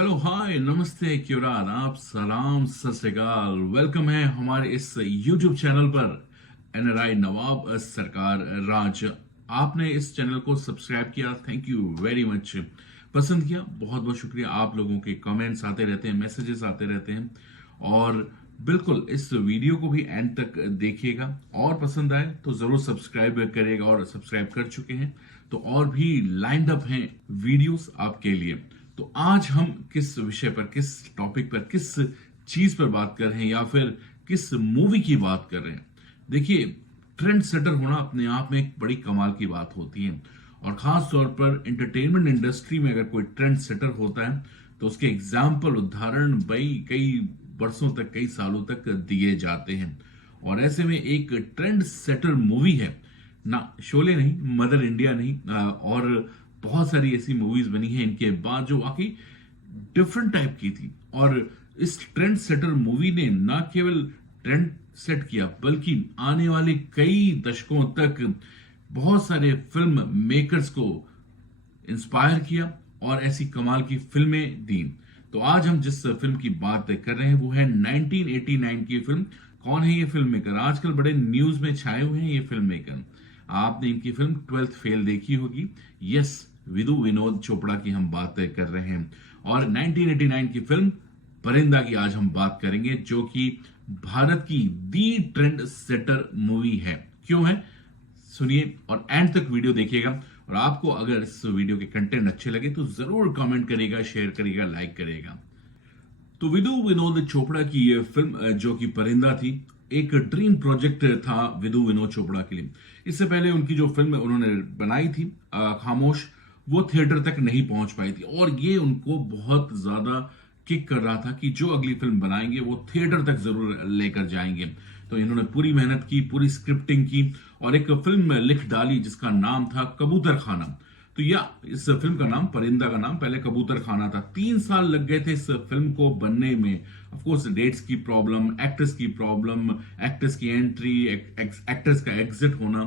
Hello hi नमस्ते क्यों आप सलाम सत श्री अकाल। वेलकम है हमारे इस यूट्यूब चैनल पर एनआरआई नवाब सरकार राज। आपने इस चैनल को सब्सक्राइब किया, थैंक यू वेरी मच। पसंद किया, बहुत बहुत शुक्रिया। आप लोगों के कमेंट्स आते रहते हैं, मैसेजेस आते रहते हैं और बिल्कुल इस वीडियो को भी एंड तक देखिएगा और पसंद आए तो जरूर सब्सक्राइब करिएगा और सब्सक्राइब कर चुके हैं तो और भी लाइंड अप हैं वीडियोस आपके लिए। तो आज हम किस विषय पर, किस टॉपिक पर, किस चीज पर बात कर रहे हैं या फिर किस मूवी की बात कर रहे हैं। देखिए, ट्रेंड सेटर होना अपने आप में एक बड़ी कमाल की बात होती है और खास तौर पर एंटरटेनमेंट इंडस्ट्री में अगर कोई ट्रेंड सेटर होता है तो उसके एग्जाम्पल, उदाहरण कई वर्षों तक, कई सालों तक दिए जाते हैं। और ऐसे में एक ट्रेंड सेटर मूवी है ना, शोले नहीं, मदर इंडिया नहीं, और बहुत सारी ऐसी मूवीज बनी हैं इनके बाद जो वाकई डिफरेंट टाइप की थी। और इस ट्रेंड सेटर मूवी ने ना केवल ट्रेंड सेट किया बल्कि आने वाले कई दशकों तक बहुत सारे फिल्म मेकर्स को इंस्पायर किया और ऐसी कमाल की फिल्में दी। तो आज हम जिस फिल्म की बात कर रहे हैं वो है 1989 की फिल्म। कौन है ये फिल्म मेकर? आजकल बड़े न्यूज में छाए हुए हैं ये फिल्म मेकर। आपने इनकी फिल्म 12th फेल देखी होगी। यस, विनोद चोपड़ा की हम बात कर रहे हैं और 1989 की फिल्म परिंदा की आज हम बात करेंगे, जो कि भारत की दी ट्रेंड सेटर मूवी है। क्यों है, सुनिए और एंड तक वीडियो देखिएगा। और आपको अगर इस वीडियो के कंटेंट अच्छे लगे तो जरूर कमेंट करिएगा, शेयर करिएगा, लाइक करिएगा। तो विनोद चोपड़ा की यह फिल्म जो कि परिंदा थी, एक ड्रीम प्रोजेक्ट था विनोद चोपड़ा के लिए। इससे पहले उनकी जो फिल्म उन्होंने बनाई थी खामोश, वो थिएटर तक नहीं पहुंच पाई थी और ये उनको बहुत ज्यादा किक कर रहा था कि जो अगली फिल्म बनाएंगे वो थिएटर तक जरूर लेकर जाएंगे। तो इन्होंने पूरी मेहनत की, पूरी स्क्रिप्टिंग की और एक फिल्म लिख डाली जिसका नाम था कबूतर खाना। तो या इस फिल्म का नाम, परिंदा का नाम पहले कबूतर खाना था। 3 साल लग गए थे इस फिल्म को बनने में। ऑफ कोर्स डेट्स की प्रॉब्लम, एक्टर्स की प्रॉब्लम, एक्टर्स की एंट्री, एक्टर्स का एग्जिट होना।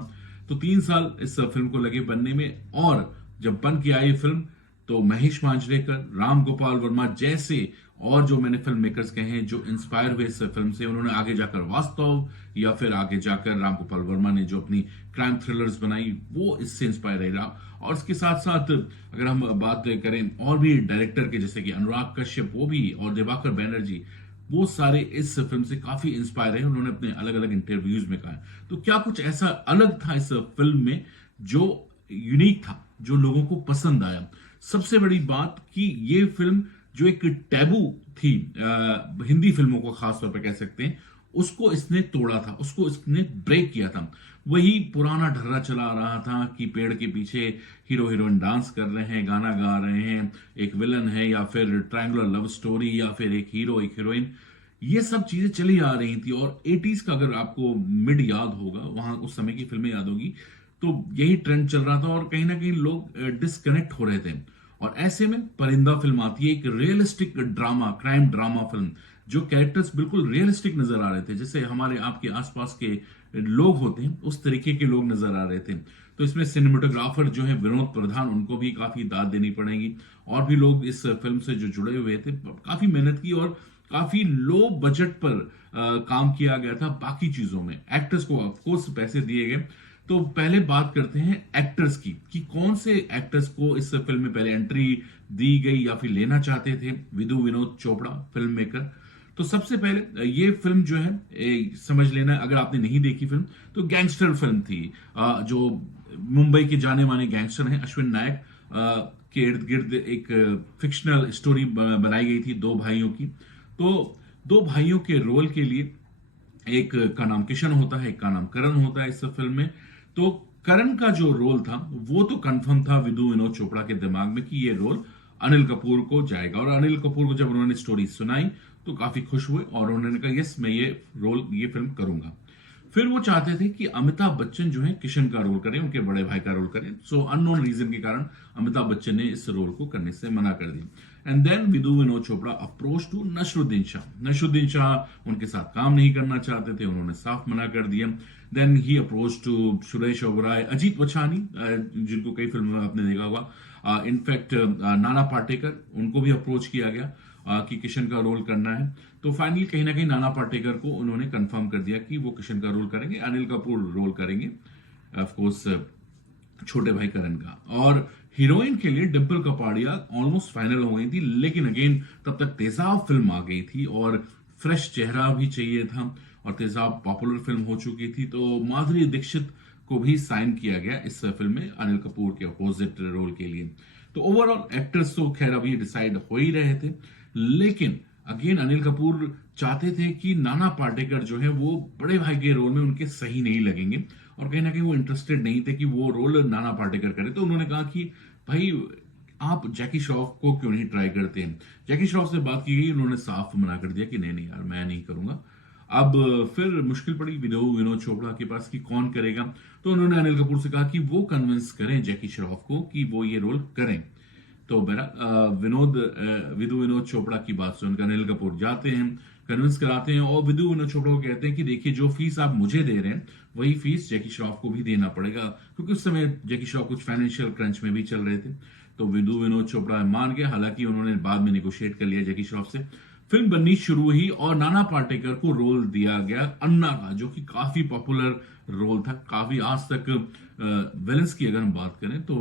तो 3 साल इस फिल्म को लगे बनने में। और जब बन के आई फिल्म तो महेश मांजरेकर, राम गोपाल वर्मा जैसे और जो मैंने फिल्म मेकर्स कहे हैं जो इंस्पायर हुए इस फिल्म से, उन्होंने आगे जाकर वास्तव या फिर आगे जाकर राम गोपाल वर्मा ने जो अपनी क्राइम थ्रिलर्स बनाई वो इससे इंस्पायर रहा। और इसके साथ साथ अगर हम बात करें और भी डायरेक्टर के, जैसे कि अनुराग कश्यप, वो भी, और दिवाकर बैनर्जी, वो सारे इस फिल्म से काफी इंस्पायर है। उन्होंने अपने अलग अलग इंटरव्यूज में कहा। तो क्या कुछ ऐसा अलग था इस फिल्म में जो यूनिक था, जो लोगों को पसंद आया? सबसे बड़ी बात कि ये फिल्म जो एक टैबू थी हिंदी फिल्मों को खास तौर पर कह सकते हैं, उसको इसने तोड़ा था, उसको इसने ब्रेक किया था। वही पुराना ढर्रा चला रहा था कि पेड़ के पीछे हीरो हीरोइन डांस कर रहे हैं, गाना गा रहे हैं, एक विलन है या फिर ट्रायंगुलर लव स्टोरी या फिर एक हीरो एक हीरोइन, ये सब चीजें चली आ रही थी। और 80s का अगर आपको मिड याद होगा, वहां उस समय की फिल्में याद होगी, तो यही ट्रेंड चल रहा था और कहीं ना कहीं लोग डिस्कनेक्ट हो रहे थे। और ऐसे में परिंदा फिल्म आती है, एक realistic drama, crime drama film, जो कैरेक्टर्स बिल्कुल रियलिस्टिक नजर आ रहे थे, जैसे हमारे आपके आसपास के लोग होते हैं उस तरीके के लोग नजर आ रहे थे। तो इसमें सिनेमेटोग्राफर जो है विनोद प्रधान, उनको भी काफी दाद देनी पड़ेगी। और भी लोग इस फिल्म से जो जुड़े हुए थे, काफी मेहनत की और काफी लो बजट पर काम किया गया था। बाकी चीजों में एक्टर्स को ऑफकोर्स पैसे दिए गए। तो पहले बात करते हैं एक्टर्स की कि कौन से एक्टर्स को इस फिल्म में पहले एंट्री दी गई या फिर लेना चाहते थे विनोद चोपड़ा फिल्म मेकर। तो सबसे पहले ये फिल्म जो है, समझ लेना अगर आपने नहीं देखी फिल्म, तो गैंगस्टर फिल्म थी। जो मुंबई के जाने माने गैंगस्टर हैं अश्विन नायक के इर्द गिर्द एक फिक्शनल स्टोरी बनाई गई थी दो भाइयों की। तो दो भाइयों के रोल के लिए एक का नाम किशन होता है, एक का नाम करण होता है इस फिल्म में। तो करण का जो रोल था वो तो कंफर्म था विनोद चोपड़ा के दिमाग में कि ये रोल अनिल कपूर को जाएगा। और अनिल कपूर को जब उन्होंने स्टोरी सुनाई तो काफी खुश हुए और उन्होंने कहा यस, मैं ये फिल्म करूंगा। फिर वो चाहते थे कि अमिताभ बच्चन जो है किशन का रोल करें, उनके बड़े भाई का रोल करें। सो अननोन रीजन के कारण अमिताभ बच्चन ने इस रोल को करने से मना कर दिया। And then Vinod Chopra approach to Naseeruddin Shah. Naseeruddin Shah उनके साथ काम नहीं करना चाहते थे, उन्होंने साफ मना कर दिया। Then he approach to Suresh Oberoi, Ajit Vachani, जिनको कई फिल्मों में आपने देखा होगा, इनफैक्ट नाना पाटेकर उनको भी अप्रोच किया गया कि किशन का रोल करना है। तो फाइनली कहीं ना कहीं नाना पाटेकर को उन्होंने कंफर्म कर दिया कि वो किशन का रोल करेंगे, अनिल कपूर रोल करेंगे ऑफ कोर्स छोटे भाई करण का। और हीरोइन के लिए डिम्पल कपाड़िया ऑलमोस्ट फाइनल हो गई थी, लेकिन अगेन तब तक तेजाब फिल्म आ गई थी और फ्रेश चेहरा भी चाहिए था और तेजाब पॉपुलर फिल्म हो चुकी थी, तो माधुरी दीक्षित को भी साइन किया गया इस फिल्म में अनिल कपूर के अपोजिट रोल के लिए। तो ओवरऑल एक्टर्स तो खैर अभी डिसाइड हो ही रहे थे, लेकिन अगेन अनिल कपूर चाहते थे कि नाना पाटेकर जो है वो बड़े भाई के रोल में उनके सही नहीं लगेंगे और कहीं ना कहीं वो इंटरेस्टेड नहीं थे कि वो रोल नाना पाटेकर करे। तो उन्होंने कहा कि भाई आप जैकी श्रॉफ को क्यों नहीं ट्राई करते हैं। जैकी श्रॉफ से बात की गई, उन्होंने साफ मना कर दिया कि नहीं नहीं यार मैं नहीं करूंगा। अब फिर मुश्किल पड़ी विनोद चोपड़ा के पास कि कौन करेगा, तो उन्होंने अनिल कपूर से कहा कि वो कन्विंस करें जैकी श्रॉफ को कि वो ये रोल करें। तो बहरहाल विनोद चोपड़ा की बात सुनकर अनिल कपूर जाते हैं, कन्विंस कराते हैं और विनोद चोपड़ा को कहते हैं कि देखिए जो फीस आप मुझे दे रहे हैं वही फीस जैकी श्रॉफ को भी देना पड़ेगा, क्योंकि उस समय जैकी श्रॉफ कुछ फाइनेंशियल क्रंच में भी चल रहे थे। तो विनोद चोपड़ा मान गया, हालांकि उन्होंने बाद में नेगोशिएट कर लिया जैकी श्रॉफ से। फिल्म बननी शुरू हुई और नाना पाटेकर को रोल दिया गया अन्ना का, जो कि काफी पॉपुलर रोल था, काफी आज तक विलन्स की अगर हम बात करें तो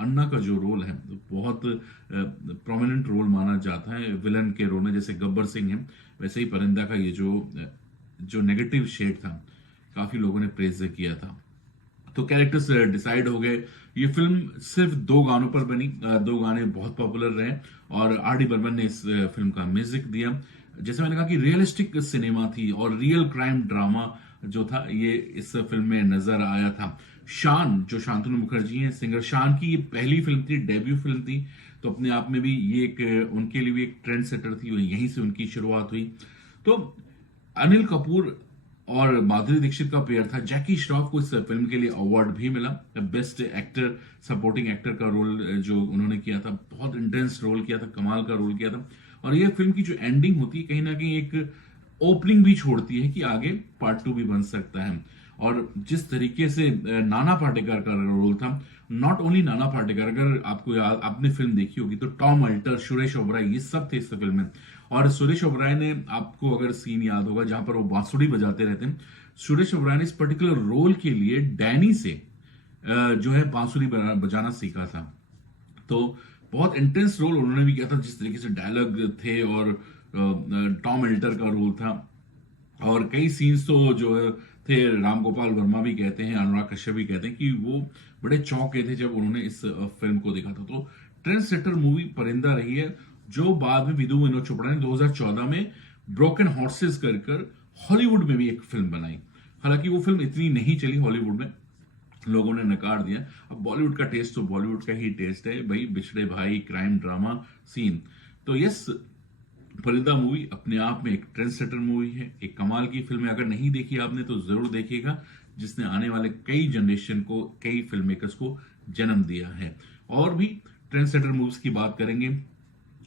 अन्ना का जो रोल है बहुत प्रोमिनेंट रोल माना जाता है विलन के रोल में। जैसे गब्बर सिंह है, वैसे ही परिंदा का ये जो नेगेटिव शेड था काफी लोगों ने प्रेज किया था। तो कैरेक्टर्स डिसाइड हो गए। ये फिल्म सिर्फ 2 गानों पर बनी, 2 गाने बहुत पॉपुलर रहे और आर डी बर्मन ने इस फिल्म का म्यूजिक दिया। जैसे मैंने कहा कि रियलिस्टिक सिनेमा थी और रियल क्राइम ड्रामा जो था ये इस फिल्म में नजर आया था। शान जो शांतनु मुखर्जी हैं सिंगर, शान की ये पहली फिल्म थी, डेब्यू फिल्म थी, तो अपने आप में भी ये एक उनके लिए भी एक ट्रेंड सेटर थी, यहीं से उनकी शुरुआत हुई। तो अनिल कपूर और माधुरी दीक्षित का पेयर था। जैकी श्रॉफ को इस फिल्म के लिए अवार्ड भी मिला, बेस्ट एक्टर सपोर्टिंग एक्टर का रोल जो उन्होंने किया था, बहुत इंटेंस रोल किया था, कमाल का रोल किया था। और यह फिल्म की जो एंडिंग होती है कहीं ना कहीं एक ओपनिंग भी छोड़ती है कि आगे पार्ट 2 भी बन सकता है। और जिस तरीके से नाना पाटेकर का रोल था, नॉट ओनली नाना पाटेकर, अगर आपको याद आपने फिल्म देखी होगी तो टॉम अल्टर, सुरेश ओबराय, ये सब थे इस फिल्म में। और सुरेश ओबराय ने, आपको अगर सीन याद होगा जहां पर वो बांसुरी बजाते रहते हैं, सुरेश ओबराय ने इस पर्टिकुलर रोल के लिए डैनी से जो है बांसुरी बजाना सीखा था। तो बहुत इंटेंस रोल उन्होंने भी किया था, जिस तरीके से डायलॉग थे और टॉम अल्टर का रोल था। और कई सीन्स तो जो थे, राम गोपाल वर्मा भी कहते हैं, अनुराग कश्यप भी कहते हैं कि वो बड़े चौंके थे जब उन्होंने इस फिल्म को देखा था। तो ट्रेंड सेटर मूवी परिंदा रही है, जो बाद में विनोद चोपड़ा ने 2014 में ब्रोकन हॉर्सेस कर हॉलीवुड में भी एक फिल्म बनाई। हालांकि वो फिल्म इतनी नहीं चली हॉलीवुड में, लोगों ने नकार दिया। अब बॉलीवुड का टेस्ट तो बॉलीवुड का ही टेस्ट है भाई, बिछड़े भाई, क्राइम ड्रामा सीन। तो यस, परिंदा मूवी अपने आप में एक ट्रेंड सेटर मूवी है, एक कमाल की फिल्म है। अगर नहीं देखी आपने तो जरूर देखिएगा, जिसने आने वाले कई जनरेशन को, कई फिल्म मेकर्स को जन्म दिया है। और भी ट्रेंड सेटर मूवीज की बात करेंगे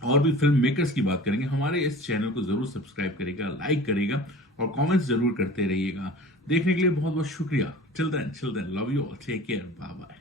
और भी फिल्म मेकर्स की बात करेंगे। हमारे इस चैनल को जरूर सब्सक्राइब करेगा, लाइक करेगा और कमेंट्स जरूर करते रहिएगा। देखने के लिए बहुत बहुत शुक्रिया। Till then love you all, take care, bye bye.